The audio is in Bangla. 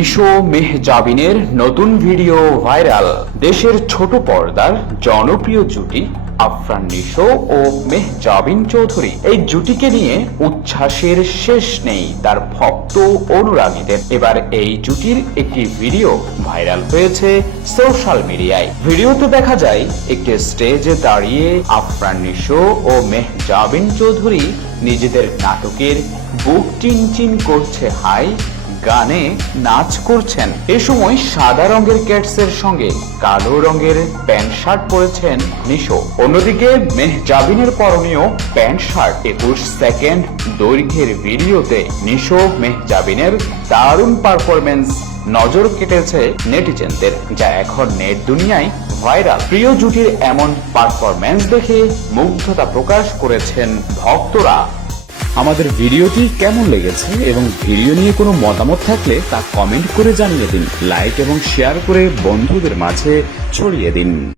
নিশো মেহজাবিনের নতুন ভিডিও ভাইরাল। দেশের ছোট পর্দার জনপ্রিয় জুটি আফরান নিশো ও মেহজাবিন চৌধুরী। এই জুটিকে নিয়ে উচ্ছ্বাসের শেষ নেই তার ভক্ত অনুরাগীদের। এবার এই জুটির একটি ভিডিও ভাইরাল হয়েছে সোশ্যাল মিডিয়ায়। ভিডিওতে দেখা যায়, একটি স্টেজে দাঁড়িয়ে আফরান নিশো ও মেহজাবিন চৌধুরী নিজেদের নাটকের বুক চিনচিন করছে হাই গানে নাচ করছেন। এ সময় সাদা রঙের ক্যাটসের সঙ্গে কালো রঙের প্যান্ট শার্ট পরেছেন নিশো অন্যদিকে মেহজাবিনের পরনীয় প্যান্ট শার্ট। একুশ সেকেন্ড দৈর্ঘ্যের ভিডিওতে নিশো মেহজাবিনের দারুণ পারফরমেন্স নজর কেটেছে নেটিজেনদের, যা এখন নেট দুনিয়ায় ভাইরাল। প্রিয় জুটির এমন পারফরমেন্স দেখে মুগ্ধতা প্রকাশ করেছেন ভক্তরা। আমাদের ভিডিওটি কেমন লেগেছে এবং ভিডিও নিয়ে কোনো মতামত থাকলে তা কমেন্ট করে জানিয়ে দিন। লাইক এবং শেয়ার করে বন্ধুদের মাঝে ছড়িয়ে দিন।